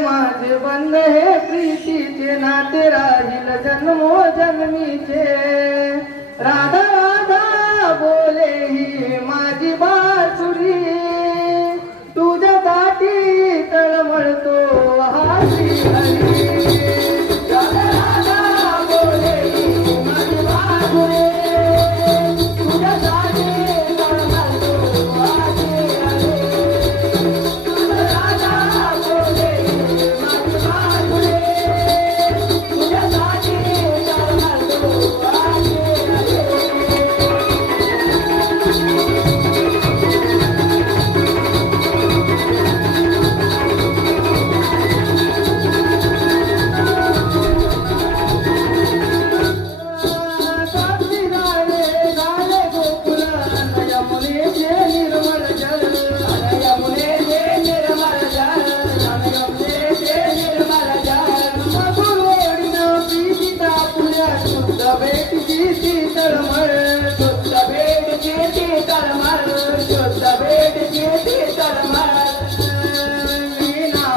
माझे बंद हे प्रीतीचे नाते राहील जन्मो जन्मीचे. राधा राधा बोल.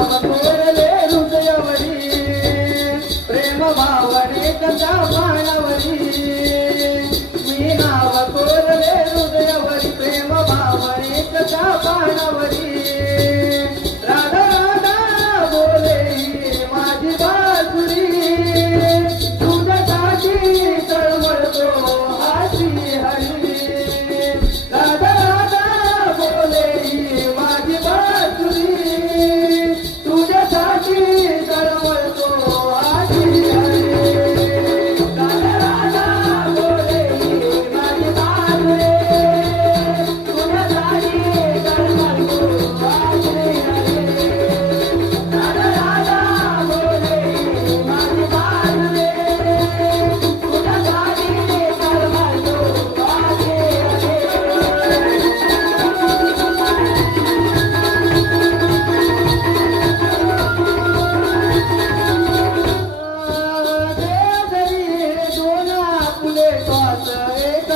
Thank you.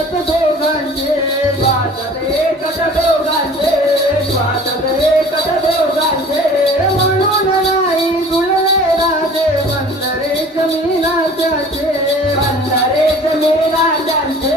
एकच दोघांचे वादन एकच दोघांचे वादन एकच दोघांचे. म्हणून नाही जुळले राजे बंदरे जमीनाच्याचे बंदरे जमीनाच्याचे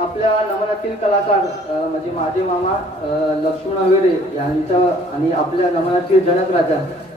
आपल्या नमनातील कलाकार म्हणजे माझे मामा लक्ष्मण अवेरे यांचं आणि आपल्या नमनातील जनक राजा